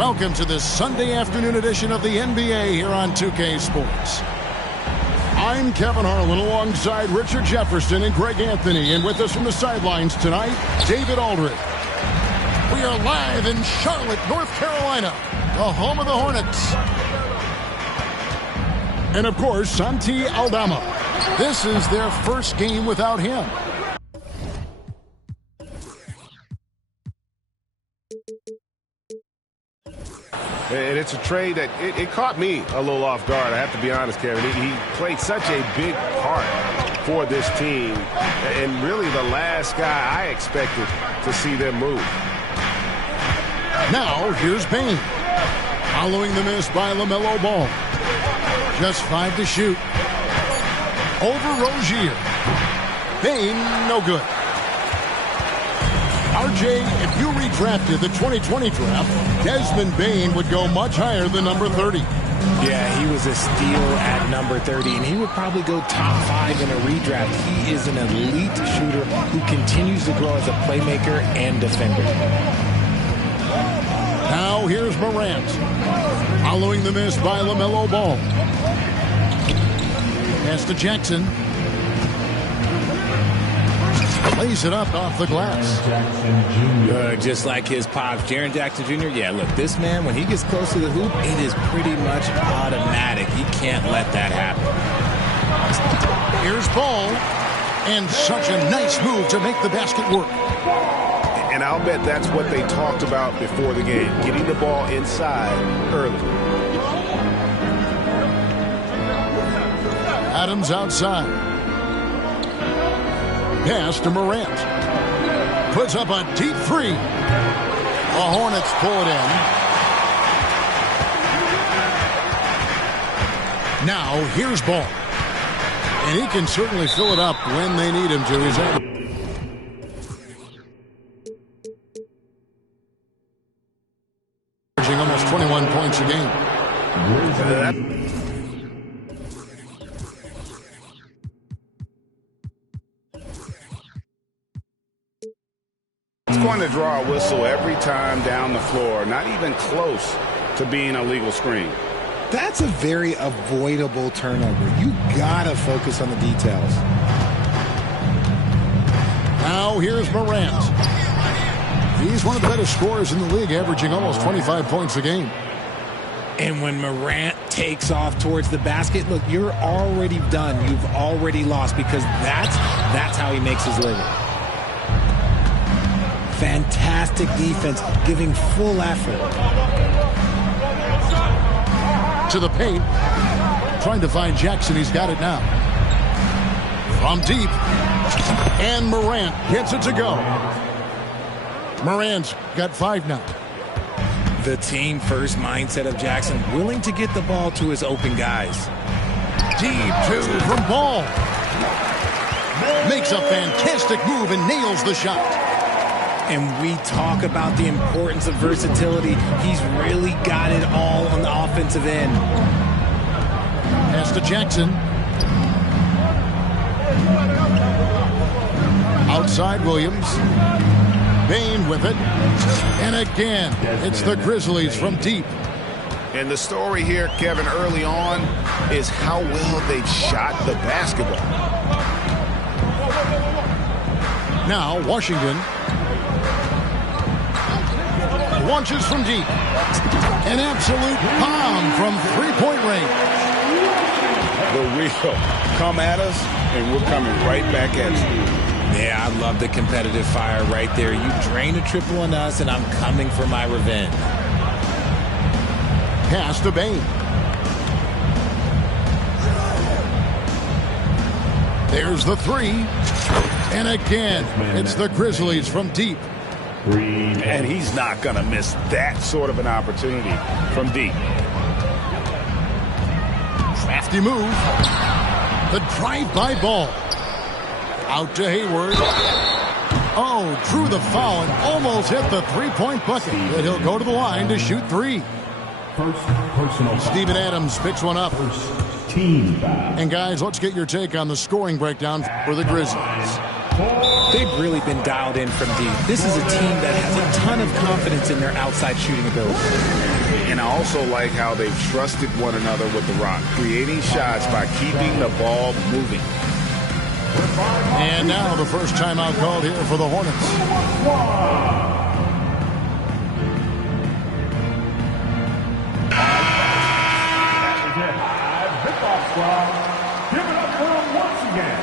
Welcome to this Sunday afternoon edition of the NBA here on 2K Sports. I'm Kevin Harlan alongside Richard Jefferson and Greg Anthony. And with us from the sidelines tonight, David Aldridge. We are live in Charlotte, North Carolina, the home of the Hornets. And of course, Santi Aldama. This is their first game without him. And it's a trade that it caught me a little off guard, I have to be honest, Kevin. He played such a big part for this team, and really the last guy I expected to see them move. Now, here's Bane. Following the miss by LaMelo Ball. Just 5 to shoot. Over Rozier. Bane, no good. RJ, if you redrafted the 2020 draft, Desmond Bane would go much higher than number 30. Yeah, he was a steal at number 30, and he would probably go top 5 in a redraft. He is an elite shooter who continues to grow as a playmaker and defender. Now here's Morant. Following the miss by LaMelo Ball. Pass to Jackson. Lays it up off the glass. Just like his pops, Jaren Jackson Jr. Yeah, look, this man, when he gets close to the hoop, it is pretty much automatic. He can't let that happen. Here's Ball. And such a nice move to make the basket work. And I'll bet that's what they talked about before the game, getting the ball inside early. Adams outside. Pass to Morant. Puts up a deep three. The Hornets pull it in. Now here's Ball. And he can certainly fill it up when they need him to. He's averaging almost 21 points a game. Going to draw a whistle every time down the floor, not even close to being a legal screen. That's a very avoidable turnover. You gotta focus on the details. Now here's Morant. He's one of the better scorers in the league, averaging almost 25 points a game. And when Morant takes off towards the basket, look, you're already done. You've already lost, because that's how he makes his living. Fantastic defense, giving full effort. To the paint. Trying to find Jackson. He's got it now. From deep. And Morant gets it to go. Morant's got 5 now. The team-first mindset of Jackson, willing to get the ball to his open guys. Deep 2 from Ball. Makes a fantastic move and nails the shot. And we talk about the importance of versatility. He's really got it all on the offensive end. Pass to Jackson. Outside Williams. Bane with it. And again, it's the Grizzlies from deep. And the story here, Kevin, early on is how well they've shot the basketball. Now Washington. Launches from deep. An absolute bomb from three-point range. The real come at us, and we're coming right back at you. Yeah, I love the competitive fire right there. You drain a triple on us, and I'm coming for my revenge. Pass to Bane. There's the 3. And again, it's the Grizzlies from deep. And he's not going to miss that sort of an opportunity from deep. Crafty move. The drive-by Ball. Out to Hayward. Oh, drew the foul and almost hit the three-point bucket. But he'll go to the line to shoot 3. Steven Adams picks one up. Team foul. And guys, let's get your take on the scoring breakdown for the Grizzlies. They've really been dialed in from deep. This is a team that has a ton of confidence in their outside shooting ability. And I also like how they've trusted one another with the rock, creating shots by keeping the ball moving. And now the first timeout called here for the Hornets. Give it up for him once again.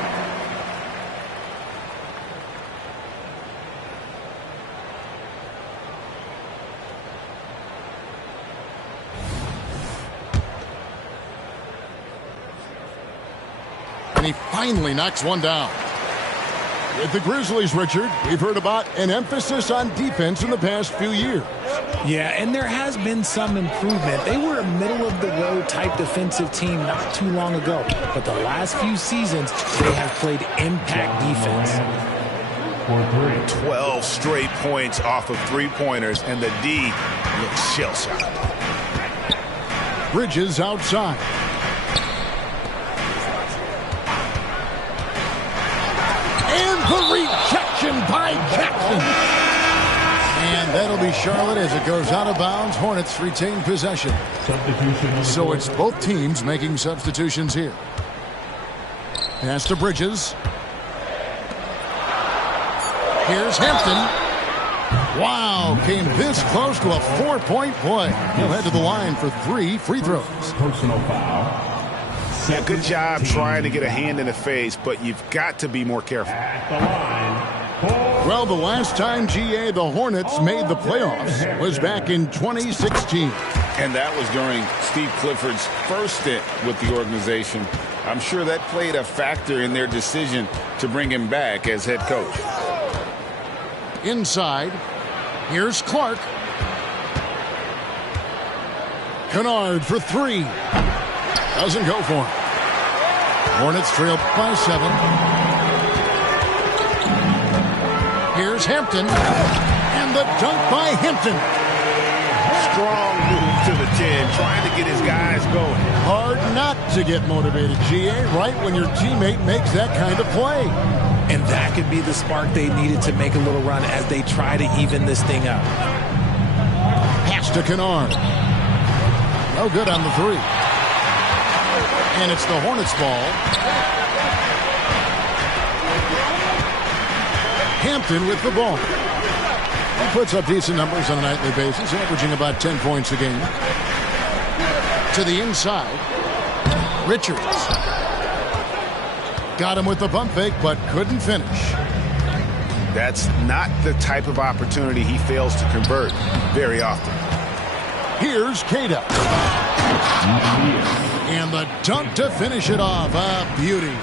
And he finally knocks one down. With the Grizzlies, Richard, we've heard about an emphasis on defense in the past few years. Yeah, and there has been some improvement. They were a middle-of-the-road type defensive team not too long ago. But the last few seasons, they have played impact defense. 12 straight points off of three-pointers, and the D looks shell-shocked. Bridges outside. And the rejection by Jackson. And that'll be Charlotte as it goes out of bounds. Hornets retain possession. So it's both teams making substitutions here. Pass to Bridges. Here's Hampton. Wow, came this close to a 4-point play. He'll head to the line for 3 free throws. Personal foul. Yeah, good job trying to get a hand in the face, but you've got to be more careful. At the line. Well, the last time, GA, the Hornets made the playoffs was back in 2016. And that was during Steve Clifford's first stint with the organization. I'm sure that played a factor in their decision to bring him back as head coach. Inside, here's Clark. Kennard for 3. Doesn't go for him. Hornets trail by 7. Here's Hampton. And the dunk by Hampton. Strong move to the 10, trying to get his guys going. Hard not to get motivated, GA, right when your teammate makes that kind of play. And that could be the spark they needed to make a little run as they try to even this thing up. Pass to Kennard. No good on the 3. And it's the Hornets ball. Hampton with the ball. He puts up decent numbers on a nightly basis, averaging about 10 points a game. To the inside. Richards. Got him with the pump fake, but couldn't finish. That's not the type of opportunity he fails to convert very often. Here's Queta. And the dunk to finish it off. A beauty.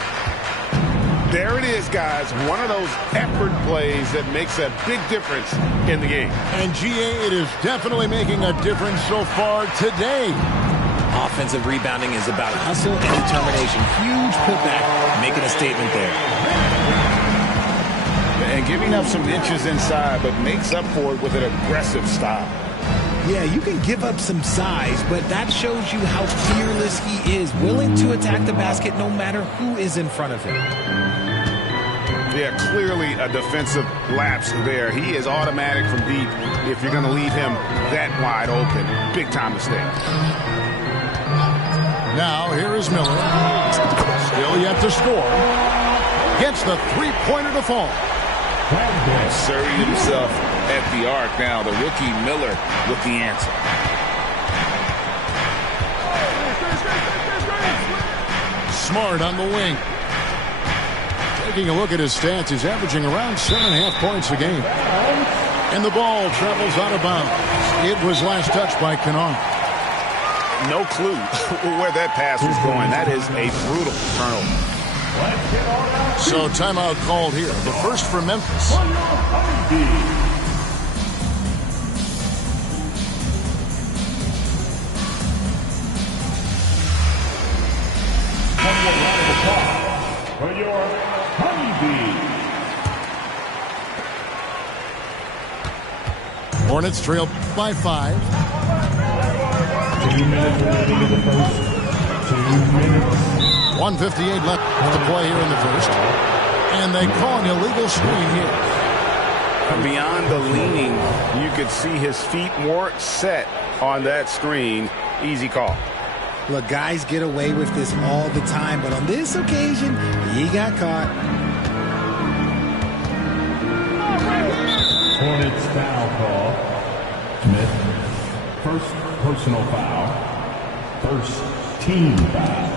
There it is, guys. One of those effort plays that makes a big difference in the game. And GA, it is definitely making a difference so far today. Offensive rebounding is about hustle and determination. Huge putback, making a statement there. And giving up some inches inside, but makes up for it with an aggressive style. Yeah, you can give up some size, but that shows you how fearless he is, willing to attack the basket no matter who is in front of him. Yeah, clearly a defensive lapse there. He is automatic from deep if you're going to leave him that wide open. Big time mistake. Now, here is Miller. Still yet to score. Gets the three-pointer to fall. Inserting himself at the arc now. The rookie Miller with the answer. Smart on the wing. Taking a look at his stats, he's averaging around 7.5 points a game. And the ball travels out of bounds. It was last touched by Kennard. No clue where that pass was going. That is a brutal turnover. So timeout called here. The first for Memphis. One more round of applause for your Honeybee. Hornets trail by 5. 2 minutes remaining in the first. 2 minutes. 1:58 left to play here in the first. And they call an illegal screen here. Beyond the leaning, you could see his feet weren't set on that screen. Easy call. Look, guys get away with this all the time, but on this occasion, he got caught. Hornets foul call. Smith, first personal foul. First team foul.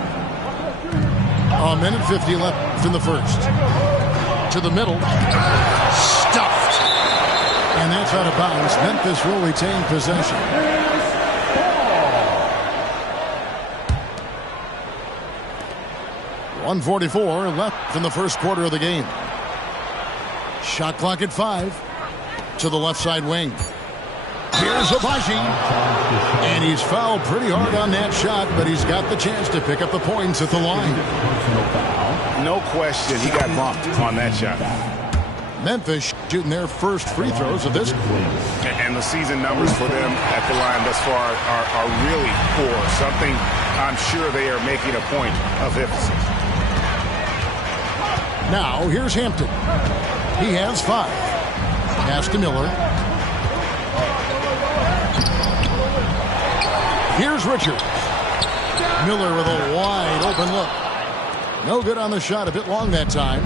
A minute 50 left in the first. To the middle. Stuffed. And that's out of bounds. Memphis will retain possession. 1:44 left in the first quarter of the game. Shot clock at 5. To the left side wing. Here's Agbaji. And he's fouled pretty hard on that shot, but he's got the chance to pick up the points at the line. No question, he got bumped on that shot. Memphis shooting their first free throws of this. And the season numbers for them at the line thus far are really poor. Something I'm sure they are making a point of emphasis. Now, here's Hampton. He has 5. Pass to Miller. Here's Richards. Miller with a wide open look. No good on the shot. A bit long that time.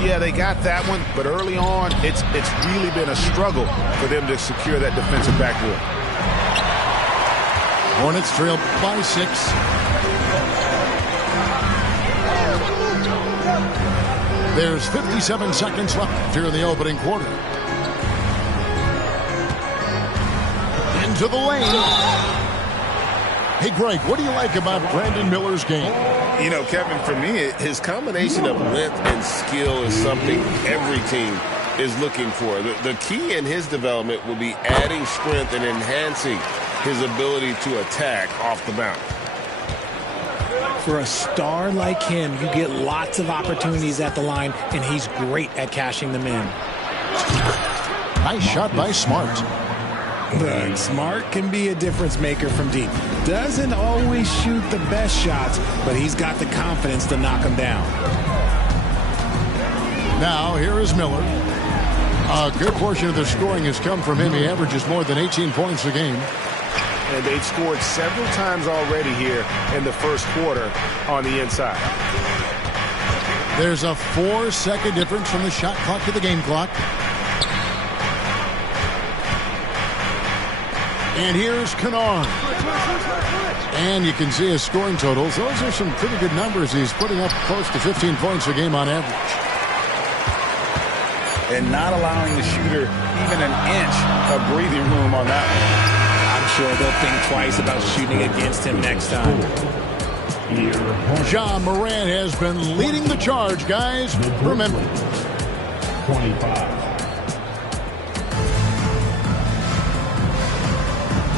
Yeah, they got that one, but early on, it's really been a struggle for them to secure that defensive backboard. Hornets trail by 6. There's 57 seconds left here in the opening quarter. Into the lane. Hey, Greg, what do you like about Brandon Miller's game? You know, Kevin, for me, his combination of length and skill is something every team is looking for. The key in his development will be adding strength and enhancing his ability to attack off the bounce. For a star like him, you get lots of opportunities at the line, and he's great at cashing them in. Nice shot by Smart. Look, Smart can be a difference maker from deep. Doesn't always shoot the best shots, but he's got the confidence to knock them down. Now, here is Miller. A good portion of the scoring has come from him. He averages more than 18 points a game. And they've scored several times already here in the first quarter on the inside. There's a 4-second difference from the shot clock to the game clock. And here's Kennard. And you can see his scoring totals. Those are some pretty good numbers. He's putting up close to 15 points a game on average. And not allowing the shooter even an inch of breathing room on that one. I'm sure they'll think twice about shooting against him next time. Ja Morant has been leading the charge, guys. Remember. 25.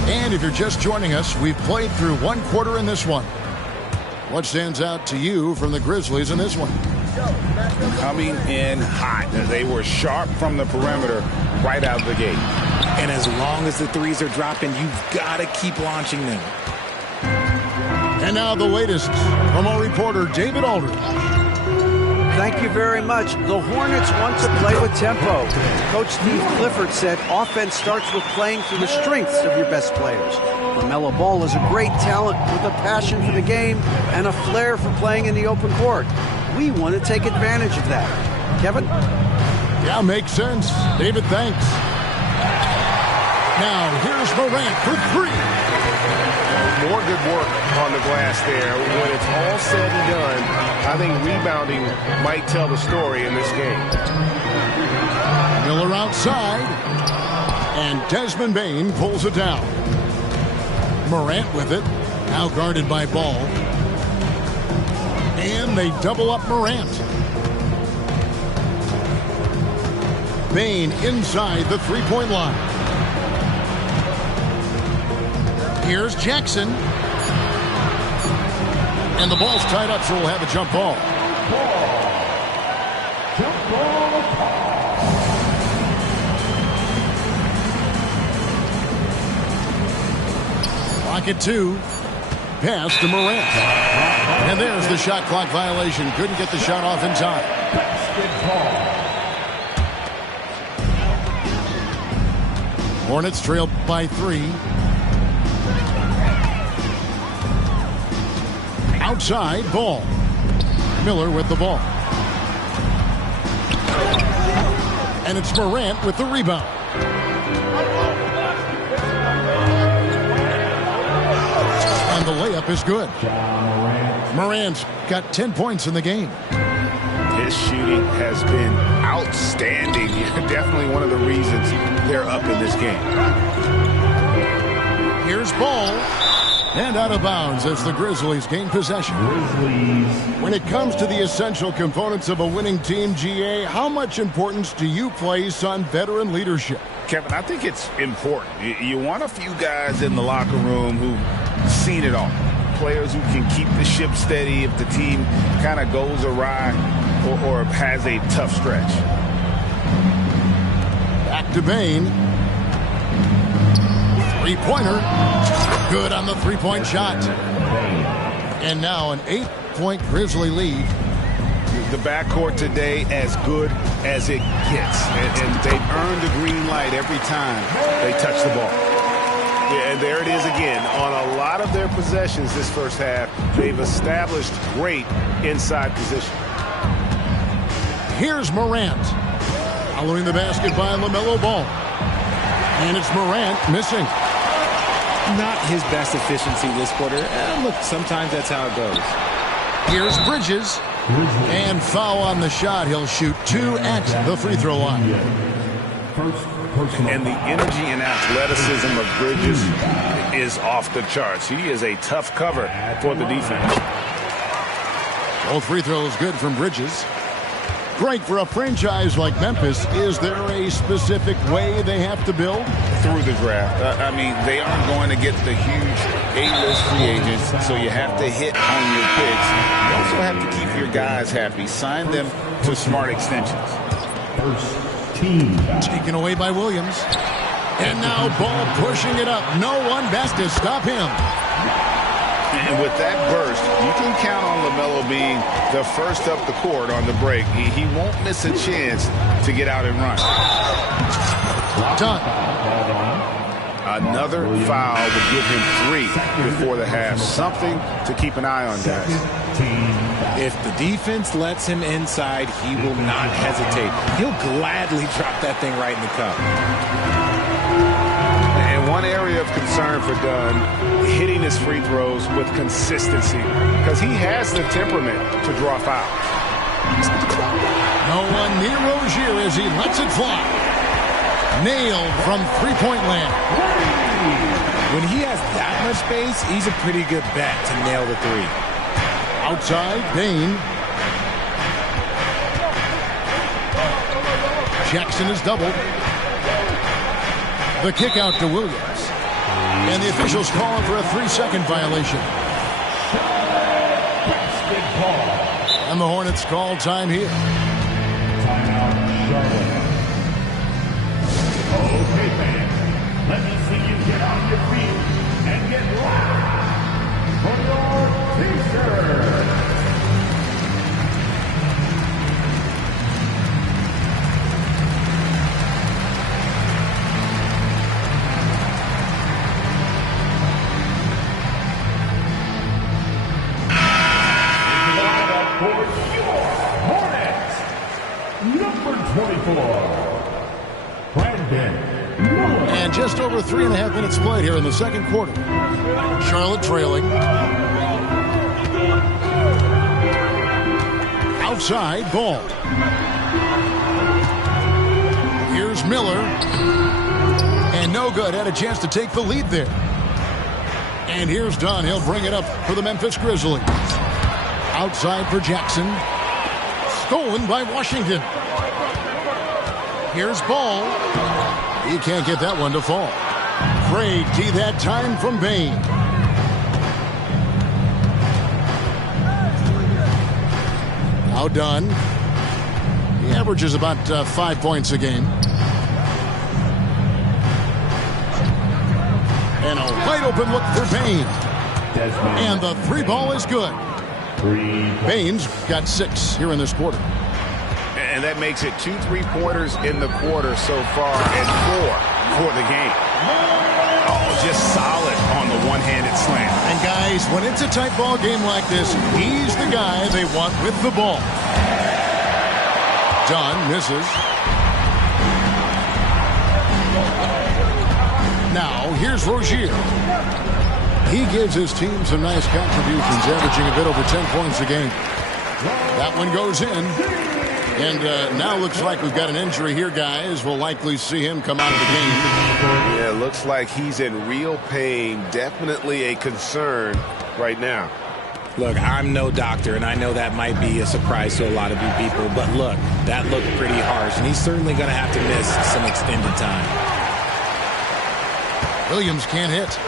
And if you're just joining us, we've played through one quarter in this one. What stands out to you from the Grizzlies in this one? Coming in hot. They were sharp from the perimeter right out of the gate. And as long as the threes are dropping, you've got to keep launching them. And now the latest from our reporter, David Aldridge. Thank you very much. The Hornets want to play with tempo. Coach Steve Clifford said offense starts with playing to the strengths of your best players. LaMelo Ball is a great talent with a passion for the game and a flair for playing in the open court. We want to take advantage of that. Kevin? Yeah, makes sense. David, thanks. Now, here's Morant for 3. More good work on the glass there. When it's all said and done, I think rebounding might tell the story in this game. Miller outside. And Desmond Bane pulls it down. Morant with it. Now guarded by Ball. And they double up Morant. Bane inside the three-point line. Here's Jackson. And the ball's tied up, so we'll have a jump ball. Jump ball call. Clock at 2. pass to Morant. And there's the shot clock violation. Couldn't get the shot off in time. Hornets trail by 3. Outside, Ball. Miller with the ball. And it's Morant with the rebound. And the layup is good. Morant's got 10 points in the game. His shooting has been outstanding. Definitely one of the reasons they're up in this game. Here's Ball. And out of bounds as the Grizzlies gain possession. When it comes to the essential components of a winning team, GA, how much importance do you place on veteran leadership? Kevin, I think it's important. You want a few guys in the locker room who've seen it all. Players who can keep the ship steady if the team kind of goes awry or has a tough stretch. Back to Bane. Three-pointer. Good on the three-point shot. And now an 8-point Grizzly lead. The backcourt today as good as it gets. And they've earned the green light every time they touch the ball. Yeah, and there it is again. On a lot of their possessions this first half, they've established great inside position. Here's Morant. Following the basket by LaMelo Ball. And it's Morant missing. Not his best efficiency this quarter. Look, sometimes that's how it goes. Here's Bridges. And foul on the shot. He'll shoot 2 at the free throw line. And the energy and athleticism of Bridges is off the charts. He is a tough cover for the defense. Both free throws good from Bridges. Greg, for a franchise like Memphis, is there a specific way they have to build? Through the draft. I mean, they aren't going to get the huge A-list free agents, so you have to hit on your picks. You also have to keep your guys happy. Sign them to smart extensions. Taken away by Williams. And now Ball pushing it up. No one best to stop him. And with that burst, you can count on LaMelo being the first up the court on the break. He won't miss a chance to get out and run. Done. Another foul would give him 3 before the half. Something to keep an eye on, guys. If the defense lets him inside, he will not hesitate. He'll gladly drop that thing right in the cup. And one area of concern for Dunn, hitting his free throws with consistency, because he has the temperament to draw fouls. No one near Rozier as he lets it fly. Nailed from three-point land. When he has that much space, he's a pretty good bet to nail the 3. Outside, Bane. Jackson is doubled. The kick out to Williams. And the officials calling for a 3-second violation. And the Hornets call time here. Okay, fans, let me see you get on your feet and get loud for your t-shirt. For your Hornets, number 24. And just over 3.5 minutes played here in the second quarter. Charlotte trailing. Outside, Ball. Here's Miller. And no good. Had a chance to take the lead there. And here's Dunn. He'll bring it up for the Memphis Grizzlies. Outside for Jackson. Stolen by Washington. Here's Ball. He can't get that one to fall. Craig key that time from Bane. Now Dunn. He averages about 5 points a game. And a wide open look for Bane. And the three ball is good. Baines got 6 here in this quarter. And that makes it 2 3-pointers in the quarter so far and 4 for the game. Oh, just solid on the one-handed slam. And guys, when it's a tight ball game like this, he's the guy they want with the ball. Dunn misses. Now, here's Rozier. He gives his team some nice contributions, averaging a bit over 10 points a game. That one goes in. And now looks like we've got an injury here, guys. We'll likely see him come out of the game. Yeah, looks like he's in real pain. Definitely a concern right now. Look, I'm no doctor, and I know that might be a surprise to a lot of you people. But look, that looked pretty harsh, and he's certainly going to have to miss some extended time. Williams can't hit.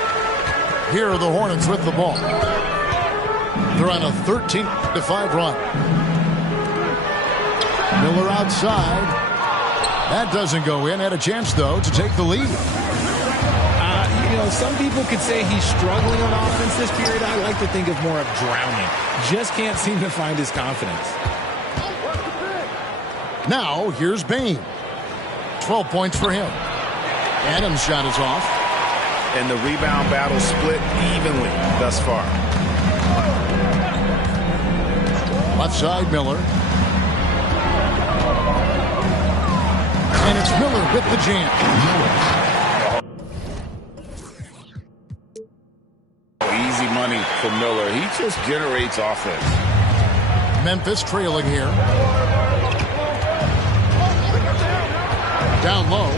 Here are the Hornets with the ball. They're on a 13-5 run. Miller outside. That doesn't go in. Had a chance, though, to take the lead. You know, some people could say he's struggling on offense this period. I like to think of more of drowning. Just can't seem to find his confidence. Now, here's Bane. 12 points for him. Adams' shot is off. And the rebound battle split evenly thus far. Left side, Miller. And it's Miller with the jam. Easy money for Miller. He just generates offense. Memphis trailing here. Down low.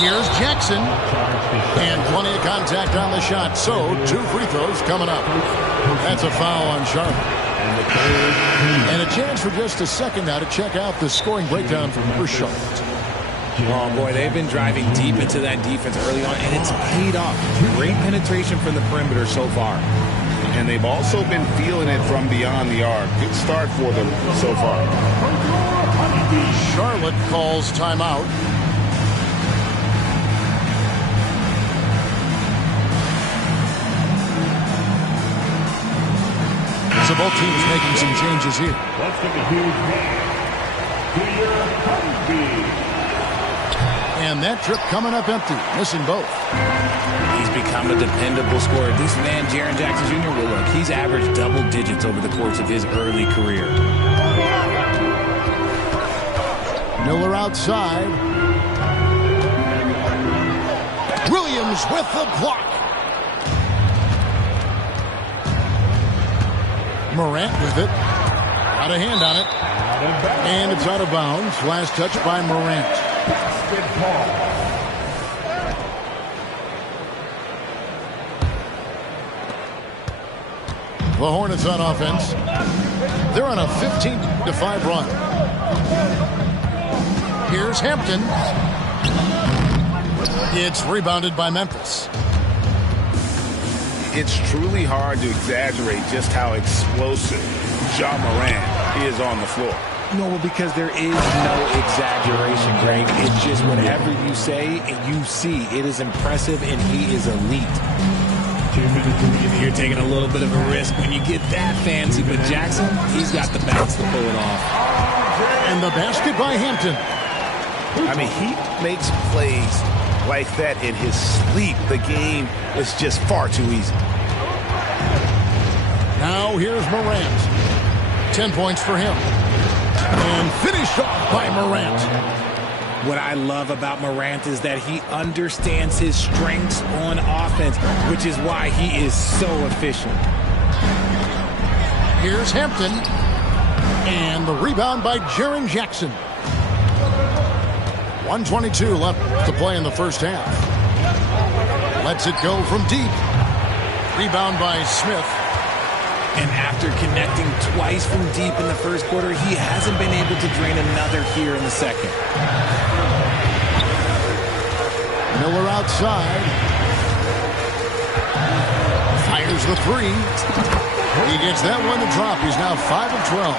Here's Jackson. And plenty of contact on the shot. So, 2 free throws coming up. That's a foul on Charlotte. And a chance for just a second now to check out the scoring breakdown for Charlotte. Oh, boy, they've been driving deep into that defense early on, and it's paid off. Great penetration from the perimeter so far. And they've also been feeling it from beyond the arc. Good start for them so far. Charlotte calls timeout. So both teams making some changes here. Let's take a huge hand. And that trip coming up empty, missing both. He's become a dependable scorer. This man, Jaren Jackson Jr., will look. He's averaged double digits over the course of his early career. Miller outside. Williams with the block. Morant with it. Got a hand on it. And it's out of bounds. Last touch by Morant. The Hornets on offense. They're on a 15-5 run. Here's Hampton. It's rebounded by Memphis. It's truly hard to exaggerate just how explosive Ja Morant is on the floor. No, because there is no exaggeration, Greg. It's just whatever you say and you see. It is impressive, and he is elite. You're taking a little bit of a risk when you get that fancy, but Jackson, he's got the bounce to pull it off. And the basket by Hampton. I mean, he makes plays like that in his sleep. The game is just far too easy. Now here's Morant. 10 points for him. And finished off by Morant. What I love about Morant is that he understands his strengths on offense, which is why he is so efficient. Here's Hampton. And the rebound by Jaren Jackson. 1:22 left to play in the first half. Lets it go from deep. Rebound by Smith. And after connecting twice from deep in the first quarter, he hasn't been able to drain another here in the second. Miller outside. Fires the three. He gets that one to drop. He's now 5 of 12.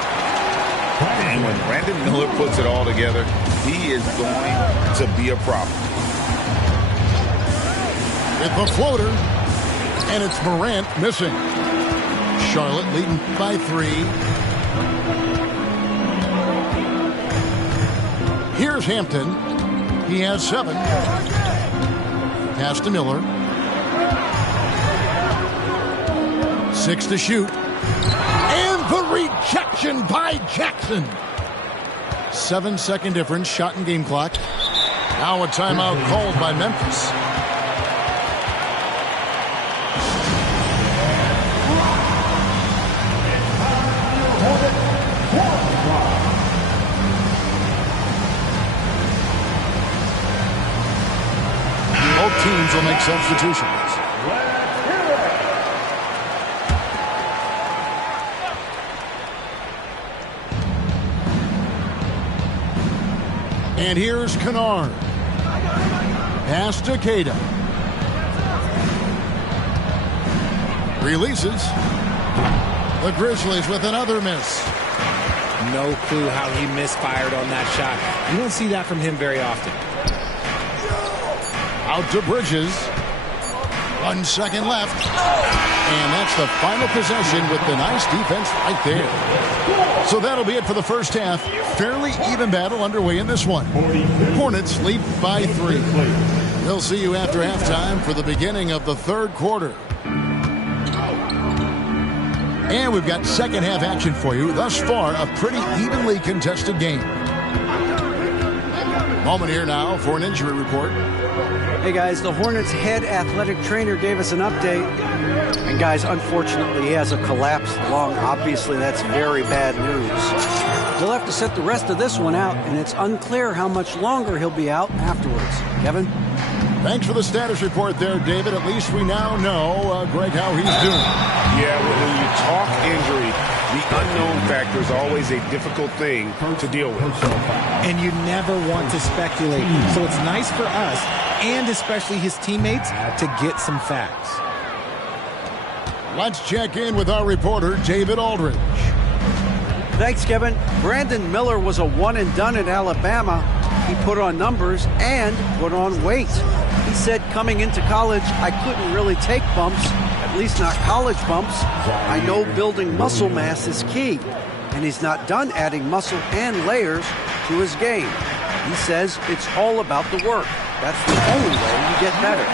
And when Brandon Miller puts it all together, he is going to be a problem. With the floater. And it's Morant missing. Charlotte leading by 3. Here's Hampton. He has 7. Pass to Miller. 6 to shoot. And the rejection by Jackson. 7-second difference, shot and game clock. Now a timeout called by Memphis. Both teams will make substitutions. And here's Kennard. Pass to Queta. Releases. The Grizzlies with another miss. No clue how he misfired on that shot. You don't see that from him very often. Out to Bridges. 1 second left. And that's the final possession with the nice defense right there. So that'll be it for the first half. Fairly even battle underway in this one. Hornets lead by 3. We'll see you after halftime for the beginning of the third quarter. And we've got second half action for you. Thus far, a pretty evenly contested game. Moment here now for an injury report. Hey guys, the Hornets head athletic trainer gave us an update. And guys, unfortunately, he has a collapsed lung. Obviously, that's very bad news. He'll have to sit the rest of this one out, and it's unclear how much longer he'll be out afterwards. Kevin? Thanks for the status report there, David. At least we now know, Greg, how he's doing. Yeah, when you talk injury, the unknown factor is always a difficult thing to deal with. And you never want to speculate. So it's nice for us, and especially his teammates, to get some facts. Let's check in with our reporter, David Aldridge. Thanks, Kevin. Brandon Miller was a one-and-done at Alabama. He put on numbers and put on weight. He said coming into college, I couldn't really take bumps, at least not college bumps. I know building muscle mass is key, and he's not done adding muscle and layers to his game. He says it's all about the work. That's the only way you get better.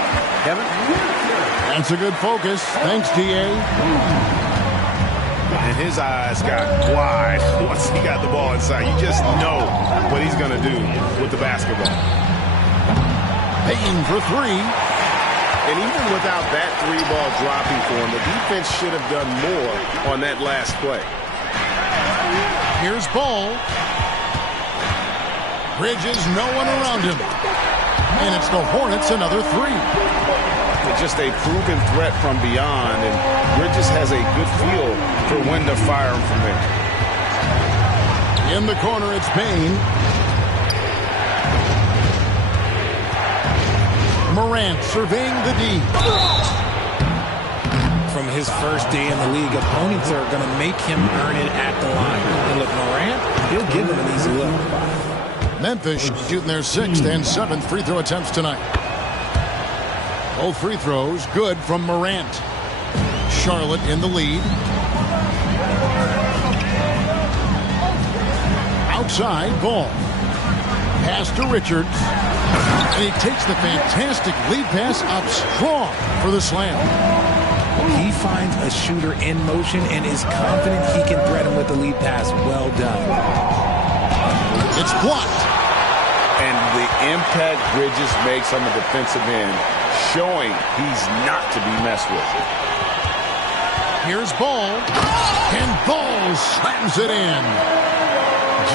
Kevin? That's a good focus. Thanks, D.A. And his eyes got wide once he got the ball inside. You just know what he's going to do with the basketball. Payton for 3. And even without that 3-ball dropping for him, the defense should have done more on that last play. Here's Ball. Bridges, no one around him. And it's the Hornets, another 3. Just a proven threat from beyond, and Bridges has a good feel for when to fire him from there. In the corner, it's Payne. Morant surveying the D. From his first day in the league, opponents are going to make him earn it at the line. And look, Morant, he'll give him an easy look. Memphis shooting their 6th and 7th free throw attempts tonight. Both free throws good from Morant. Charlotte in the lead. Outside, Ball. Pass to Richards. And he takes the fantastic lead pass up strong for the slam. He finds a shooter in motion and is confident he can thread him with the lead pass. Well done. It's blocked. And the impact Bridges makes on the defensive end, showing he's not to be messed with. Here's Ball. And Ball slams it in.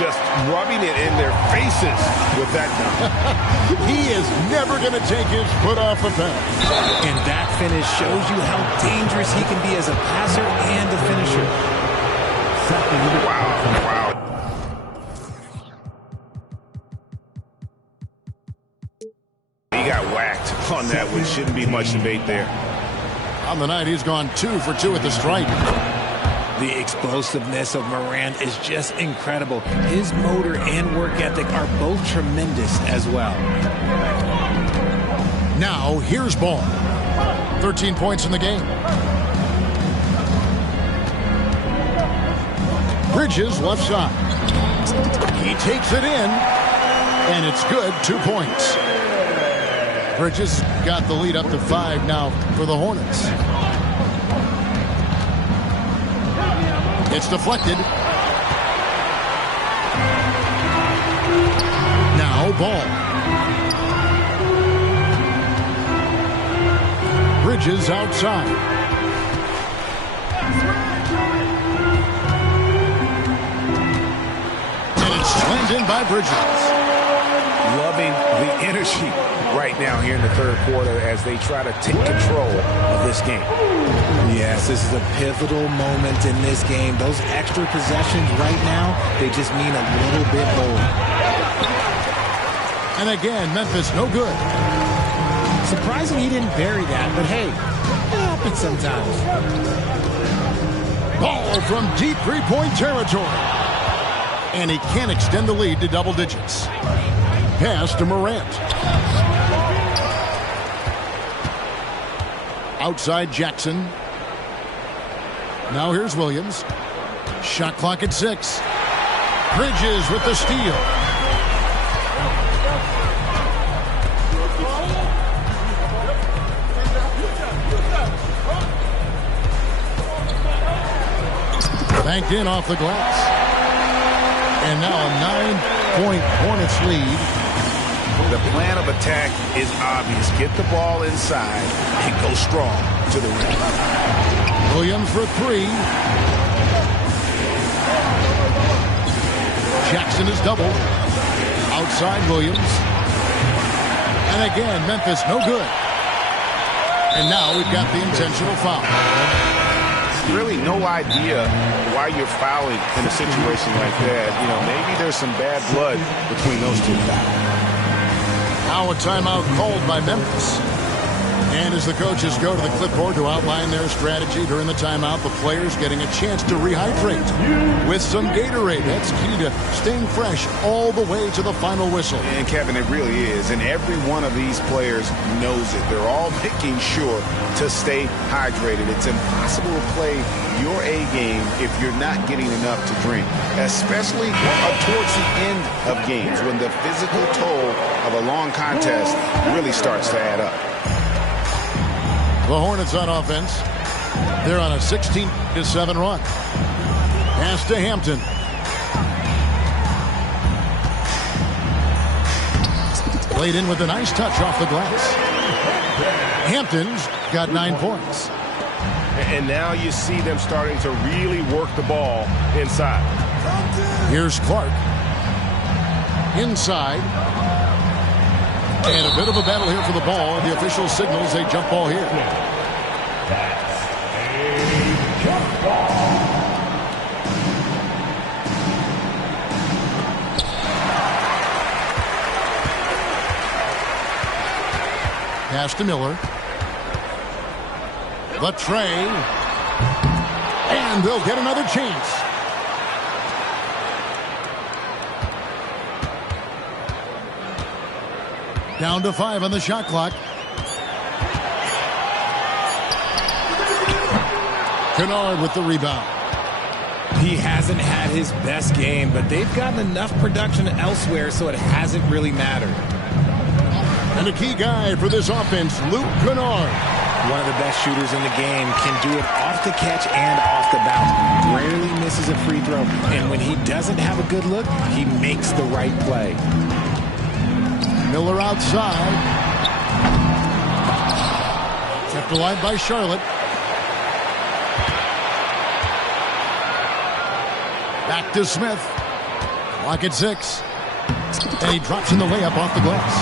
Just rubbing it in their faces with that dunk. He is never going to take his foot off the pedal. And that finish shows you how dangerous he can be as a passer and a finisher. Wow. He got whacked on that, which shouldn't be much debate there. On the night, he's gone 2 for 2 at the stripe. The explosiveness of Morant is just incredible. His motor and work ethic are both tremendous as well. Now, here's Ball. 13 points in the game. Bridges left side. He takes it in, and it's good. 2 points. Bridges got the lead up to 5 now for the Hornets. It's deflected. Now Ball. Bridges outside. And it's slammed in by Bridges. Loving the energy right now here in the third quarter as they try to take control of this game. Yes, this is a pivotal moment in this game. Those extra possessions right now, they just mean a little bit more. And again, Memphis no good. Surprising he didn't bury that, but hey, it happens sometimes. Ball from deep three-point territory. And he can't extend the lead to double digits. Pass to Morant. Outside Jackson. Now here's Williams. Shot clock at 6. Bridges with the steal. Banked in off the glass. And now a 9-point Hornets lead. The plan of attack is obvious. Get the ball inside and go strong to the rim. Williams for 3. Jackson is doubled. Outside Williams. And again, Memphis no good. And now we've got the intentional foul. Really no idea why you're fouling in a situation like that. You know, maybe there's some bad blood between those two guys. Now a timeout called by Memphis. And as the coaches go to the clipboard to outline their strategy during the timeout, the players getting a chance to rehydrate with some Gatorade. That's key to staying fresh all the way to the final whistle. And Kevin, it really is. And every one of these players knows it. They're all making sure to stay hydrated. It's impossible to play your A game if you're not getting enough to drink, especially towards the end of games when the physical toll of a long contest really starts to add up. The Hornets on offense. They're on a 16-7 run. Pass to Hampton. Played in with a nice touch off the glass. Hampton's got 9 points. And now you see them starting to really work the ball inside. Here's Clark. Inside. And a bit of a battle here for the ball. The official signals a jump ball here. That's a jump ball. Pass to Miller. The tray. And they'll get another chance. Down to 5 on the shot clock. Kennard with the rebound. He hasn't had his best game, but they've gotten enough production elsewhere, so it hasn't really mattered. And a key guy for this offense, Luke Kennard. One of the best shooters in the game, can do it off the catch and off the bounce. Rarely misses a free throw, and when he doesn't have a good look, he makes the right play. Miller outside. Kept alive by Charlotte. Back to Smith. Clock at 6. And he drops in the layup off the glass.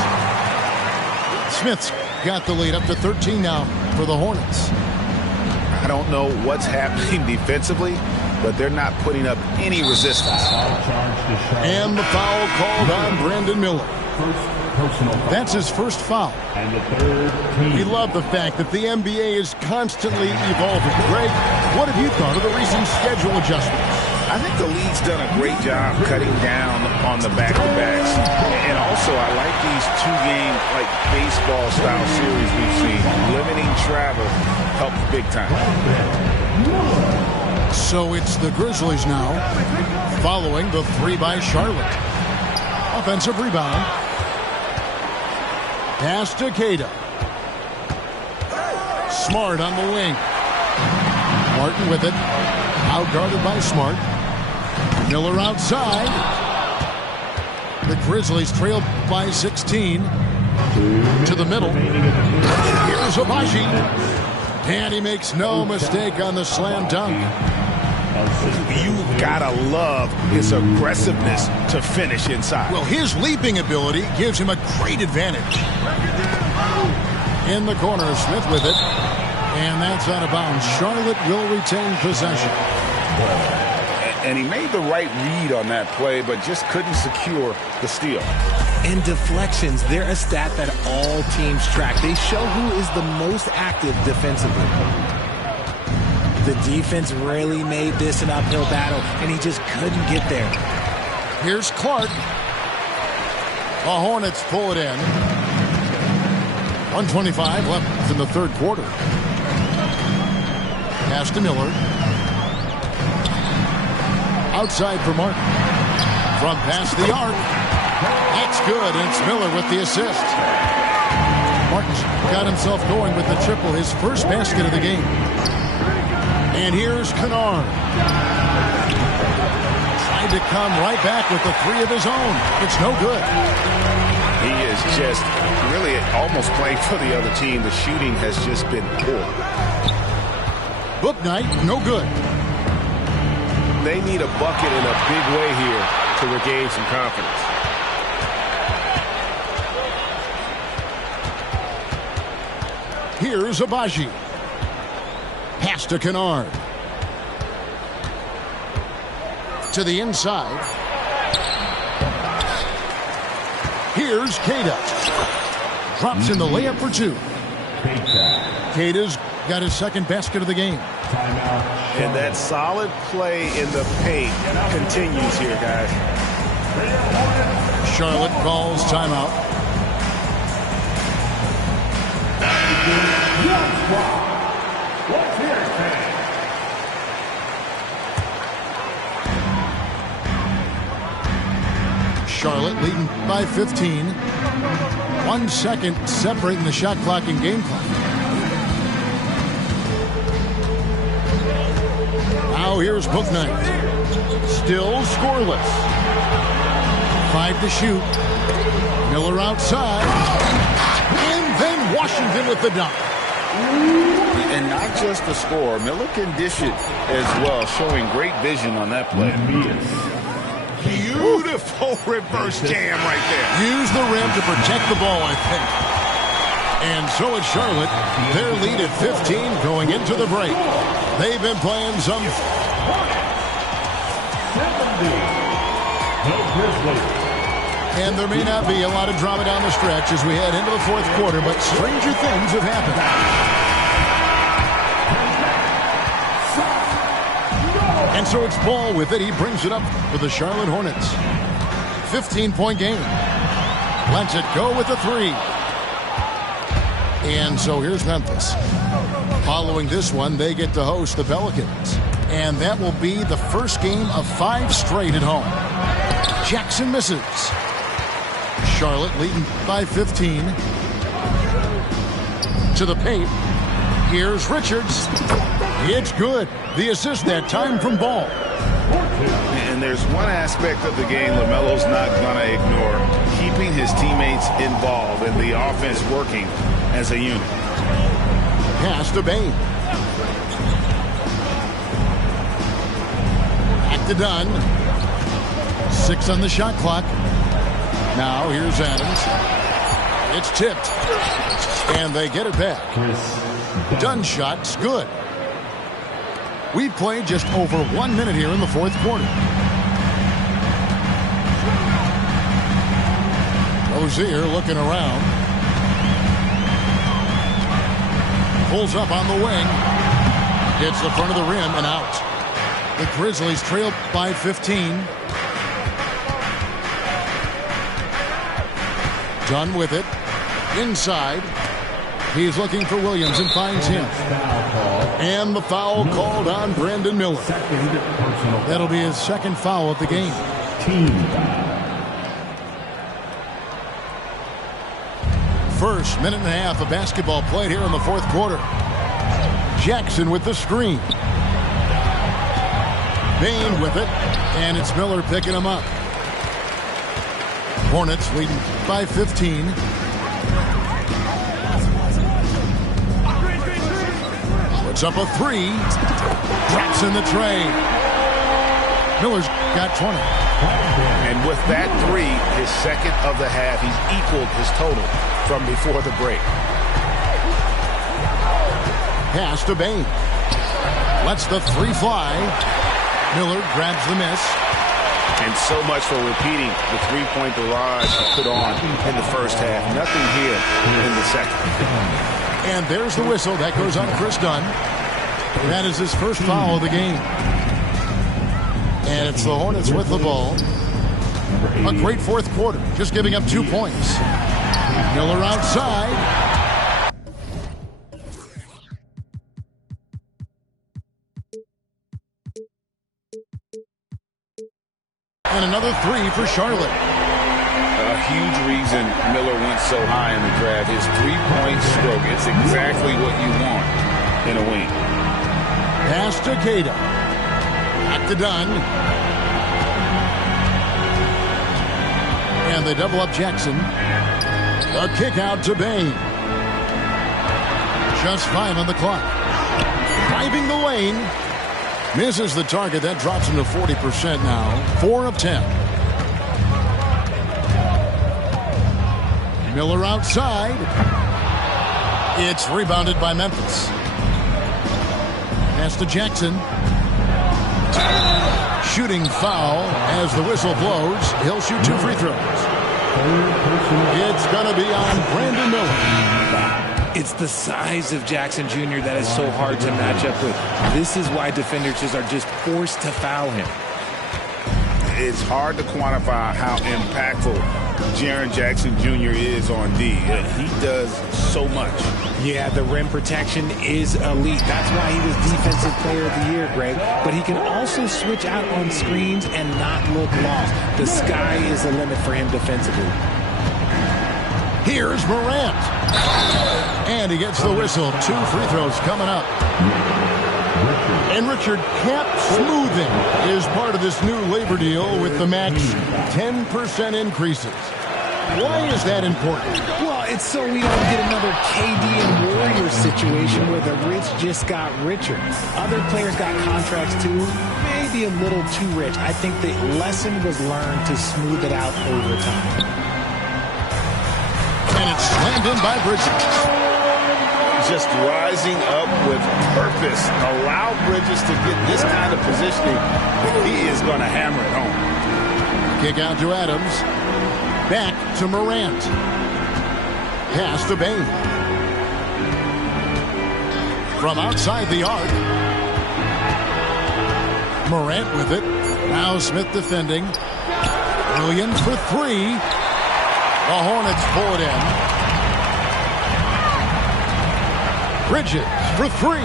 Smith's got the lead up to 13 now for the Hornets. I don't know what's happening defensively, but they're not putting up any resistance. And the foul called on Brandon Miller. First personal foul. That's his first foul. And the third team. We love the fact that the NBA is constantly evolving. Greg, what have you thought of the recent schedule adjustments? I think the league's done a great job cutting down on the back-to-backs. And also, I like these two-game, like, baseball-style series we've seen. Limiting travel helps big time. So it's the Grizzlies now, following the three by Charlotte. Offensive rebound. Pass to Queta. Smart on the wing. Martin with it. Outguarded by Smart. Miller outside. The Grizzlies trail by 16. To the middle. Here's Abaji. And he makes no mistake on the slam dunk. You gotta love his aggressiveness to finish inside. Well, his leaping ability gives him a great advantage. In the corner, Smith with it. And that's out of bounds. Charlotte will retain possession. And he made the right read on that play, but just couldn't secure the steal. And deflections, they're a stat that all teams track. They show who is the most active defensively. The defense really made this an uphill battle, and he just couldn't get there. Here's Clark. The Hornets pull it in. 1:25 left in the third quarter. Pass to Miller. Outside for Martin. From past the arc. That's good, and it's Miller with the assist. Martin's got himself going with the triple, his first basket of the game. And here's Kennard. Trying to come right back with the three of his own. It's no good. He is just really almost playing for the other team. The shooting has just been poor. Book night, no good. They need a bucket in a big way here to regain some confidence. Here's Abaji. Pass to Kennard. To the inside. Here's Queta. Drops in the layup for two. Queta's got his second basket of the game. And that solid play in the paint continues here, guys. Charlotte calls timeout. Charlotte leading by 15. 1 second separating the shot clock and game clock. Now here's Bouknight. Still scoreless. 5 to shoot. Miller outside. And then Washington with the dunk. And not just the score. Miller can dish it as well, showing great vision on that play. Beautiful reverse jam right there. Use the rim to protect the ball, I think. And so it's Charlotte. Their lead at 15 going into the break. They've been playing some... And there may not be a lot of drama down the stretch as we head into the fourth quarter, but stranger things have happened. And so it's Ball with it. He brings it up for the Charlotte Hornets. 15-point game. Lets it go with the three. And so here's Memphis. Following this one, they get to host the Pelicans. And that will be the first game of 5 straight at home. Jackson misses. Charlotte leading by 15. To the paint. Here's Richards. It's good. The assist that time from Ball. And there's one aspect of the game LaMelo's not going to ignore. Keeping his teammates involved and the offense working as a unit. Pass to Bane. Back to Dunn. 6 on the shot clock. Now here's Adams. It's tipped. And they get it back. Dunn shot's good. We've played just over 1 minute here in the fourth quarter. Rozier looking around. Pulls up on the wing. Hits the front of the rim and out. The Grizzlies trail by 15. Done with it. Inside. He's looking for Williams and finds him. And the foul called on Brandon Miller. That'll be his second foul of the game. First minute and a half of basketball played here in the fourth quarter. Jackson with the screen. Bane with it. And it's Miller picking him up. Hornets leading by 15. Puts up a three. Drops in the tray. Miller's got 20. And with that three, his second of the half, he's equaled his total from before the break. Pass to Bane. Lets the three fly. Miller grabs the miss. And so much for repeating the three-point barrage he put on in the first half. Nothing here in the second. And there's the whistle. That goes on Chris Dunn. That is his first foul of the game. And it's the Hornets with the ball. A great fourth quarter, just giving up 2 points. Miller outside. And another three for Charlotte. A huge reason Miller went so high in the draft. His three-point stroke. It's exactly what you want in a wing. Pass to Queta. Back to Dunn. And they double up Jackson. A kick out to Bane. Just 5 on the clock. Driving the lane. Misses the target. That drops him to 40% now. 4 of 10. Miller outside. It's rebounded by Memphis. Pass to Jackson. Shooting foul as the whistle blows. He'll shoot 2 free throws. It's going to be on Brandon Miller. It's the size of Jackson Jr. that is so hard to match up with. This is why defenders are just forced to foul him. It's hard to quantify how impactful Jaren Jackson Jr. is on D. He does so much. Yeah, the rim protection is elite. That's why he was Defensive Player of the Year, Greg. But he can also switch out on screens and not look lost. The sky is the limit for him defensively. Here's Morant. And he gets the whistle. 2 free throws coming up. And Richard, cap smoothing is part of this new labor deal with the max 10% increases. Why is that important? Well, it's so we don't get another KD and Warriors situation where the rich just got richer. Other players got contracts too, maybe a little too rich. I think the lesson was learned to smooth it out over time. And it's slammed in by Bridges. Just rising up with purpose. Allow Bridges to get this kind of positioning. He is going to hammer it home. Kick out to Adams. Back to Morant. Pass to Bane. From outside the arc. Morant with it. Now Smith defending. Williams for 3. The Hornets pull it in. Bridges for 3.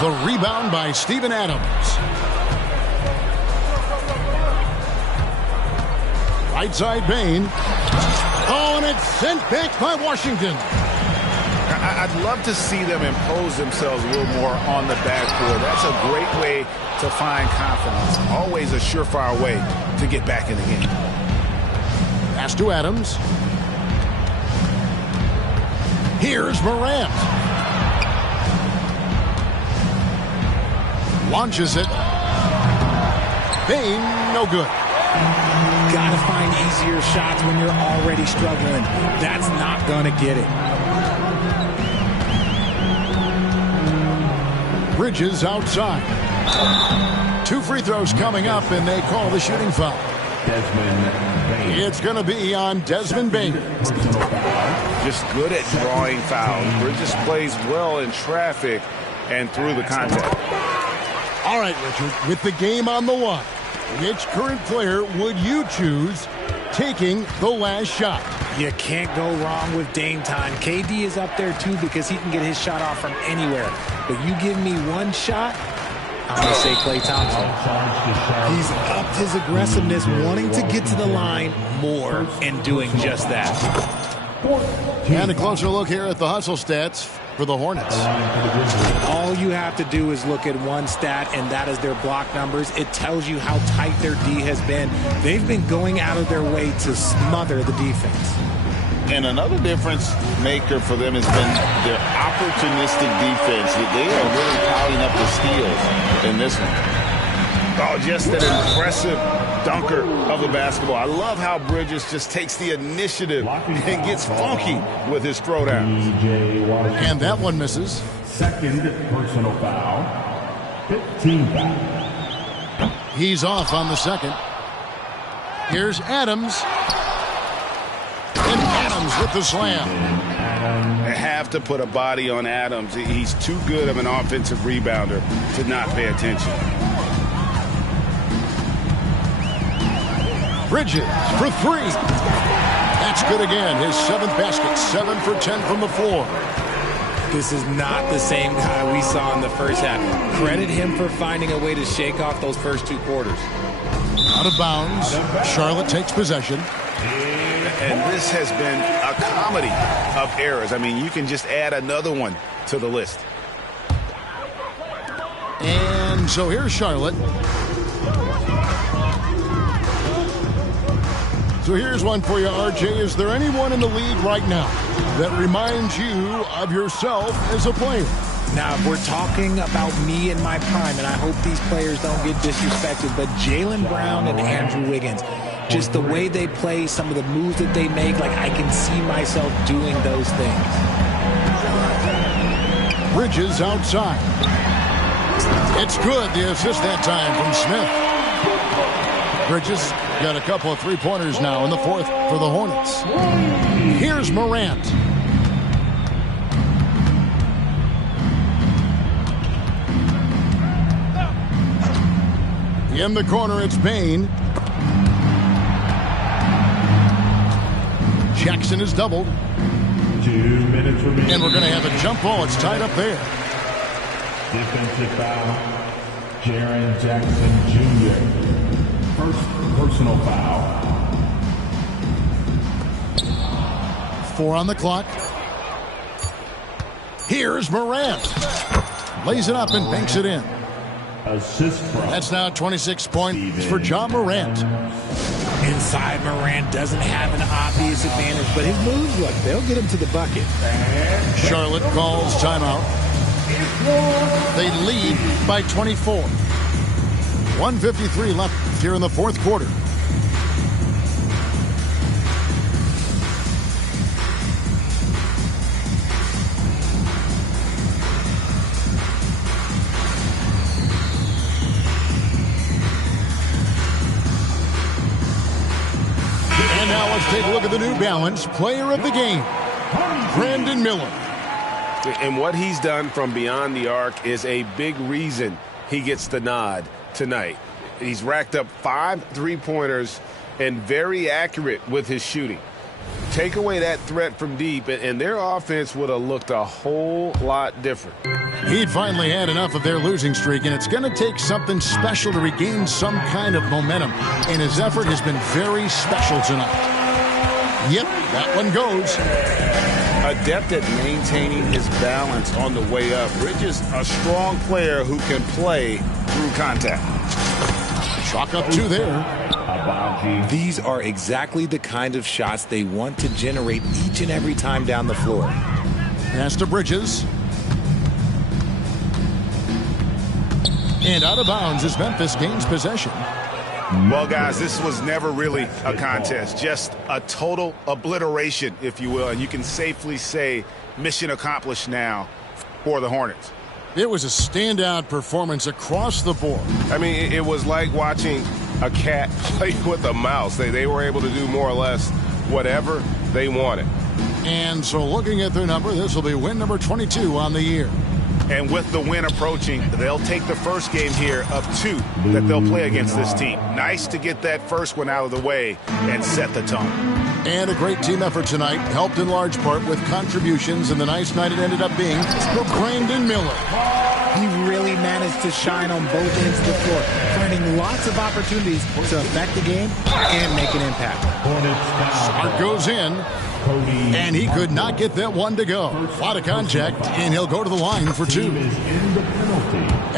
The rebound by Steven Adams. Right side Bane. Oh, and it's sent back by Washington. I'd love to see them impose themselves a little more on the backcourt. That's a great way to find confidence. Always a surefire way to get back in the game. Pass to Adams. Here's Morant. Launches it. Bane, no good. Gotta find easier shots when you're already struggling. That's not gonna get it. Bridges outside. 2 free throws coming up, and they call the shooting foul. Desmond Bane. It's going to be on Desmond Bane. Just good at drawing fouls. Bridges plays well in traffic and through the contact. All right, Richard, with the game on the line, which current player would you choose taking the last shot? You can't go wrong with Dame time. KD is up there, too, because he can get his shot off from anywhere. But you give me one shot, I'm going to say Klay Thompson. He's upped his aggressiveness, wanting to get to the line more and doing just that. And a closer look here at the hustle stats for the Hornets. All you have to do is look at one stat, and that is their block numbers. It tells you how tight their D has been. They've been going out of their way to smother the defense. And another difference maker for them has been their opportunistic defense. They are really piling up the steals in this one. Oh, just an impressive dunker of the basketball. I love how Bridges just takes the initiative and gets funky with his throwdowns. And that one misses. Second personal foul. 15 foul. He's off on the second. Here's Adams. And Adams with the slam. They have to put a body on Adams. He's too good of an offensive rebounder to not pay attention. Bridges for 3. That's good again. His 7th basket. 7 for 10 from the floor. This is not the same guy we saw in the first half. Credit him for finding a way to shake off those first 2 quarters. Out of bounds. Charlotte takes possession. And this has been a comedy of errors. I mean, you can just add another one to the list. And so here's Charlotte. So here's one for you, RJ. Is there anyone in the league right now that reminds you of yourself as a player? Now, if we're talking about me in my prime, and I hope these players don't get disrespected, but Jaylen Brown and Andrew Wiggins, just the way they play, some of the moves that they make, like I can see myself doing those things. Bridges outside. It's good. The assist that time from Smith. Bridges got a couple of 3-pointers now in the 4th for the Hornets. Here's Morant. In the corner, it's Bane. Jackson is doubled. 2 minutes remaining. And we're going to have a jump ball. It's tied up there. Defensive foul. Jaren Jackson Jr. First personal foul. 4 on the clock. Here's Morant. Lays it up and banks it in. Assist from. That's now 26 points for John Morant. Inside, Morant doesn't have an obvious advantage, but his moves, look, they'll get him to the bucket. Charlotte calls timeout. They lead by 24. 1:53 left here in the 4th quarter. And now let's take a look at the New Balance Player of the Game, Brandon Miller. And what he's done from beyond the arc is a big reason he gets the nod tonight. He's racked up 5 3-pointers and very accurate with his shooting. Take away that threat from deep, and their offense would have looked a whole lot different. He'd finally had enough of their losing streak, and it's going to take something special to regain some kind of momentum. And his effort has been very special tonight. Yep, that one goes. Adept at maintaining his balance on the way up. Bridges, a strong player who can play through contact. Chalk up 2 there. These are exactly the kind of shots they want to generate each and every time down the floor. Pass to Bridges. And out of bounds as Memphis gains possession. Well, guys, this was never really a contest. Just a total obliteration, if you will. And you can safely say mission accomplished now for the Hornets. It was a standout performance across the board. I mean, it was like watching a cat play with a mouse. They were able to do more or less whatever they wanted. And so looking at their number, this will be win number 22 on the year. And with the win approaching, they'll take the first game here of 2 that they'll play against this team. Nice to get that first one out of the way and set the tone. And a great team effort tonight, helped in large part with contributions, and the nice night it ended up being for Brandon Miller. He really managed to shine on both ends of the floor, finding lots of opportunities to affect the game and make an impact. Smart goes in, and he could not get that one to go. A lot of contact, and he'll go to the line for 2.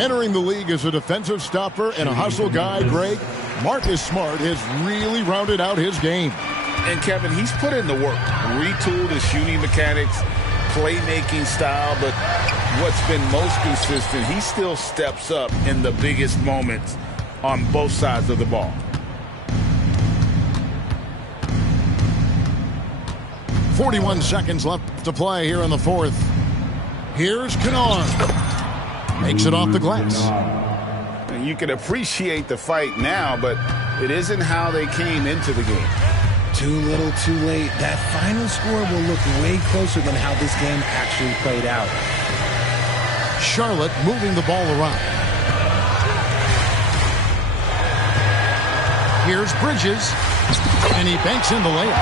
Entering the league as a defensive stopper and a hustle guy, Greg, Marcus Smart has really rounded out his game. And Kevin, he's put in the work, retooled his shooting mechanics, playmaking style, but what's been most consistent, he still steps up in the biggest moments on both sides of the ball. 41 seconds left to play here in the fourth. Here's Kennard. Makes it off the glass. And you can appreciate the fight now, but it isn't how they came into the game. Too little, too late. That final score will look way closer than how this game actually played out. Charlotte moving the ball around. Here's Bridges, and he banks in the layup.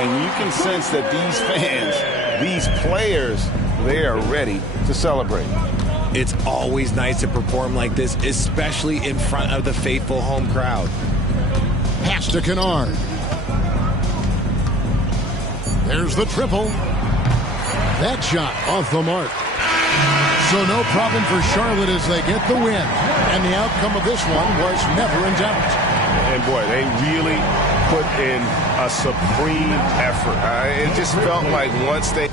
And you can sense that these fans, these players, they are ready to celebrate. It's always nice to perform like this, especially in front of the faithful home crowd. Pass to Kennard. There's the triple. That shot off the mark. So no problem for Charlotte as they get the win. And the outcome of this one was never in doubt. And boy, they really put in a supreme effort. It just felt like once they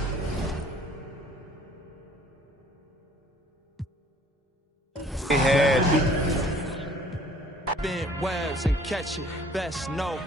had Bent webs and catch it, best know.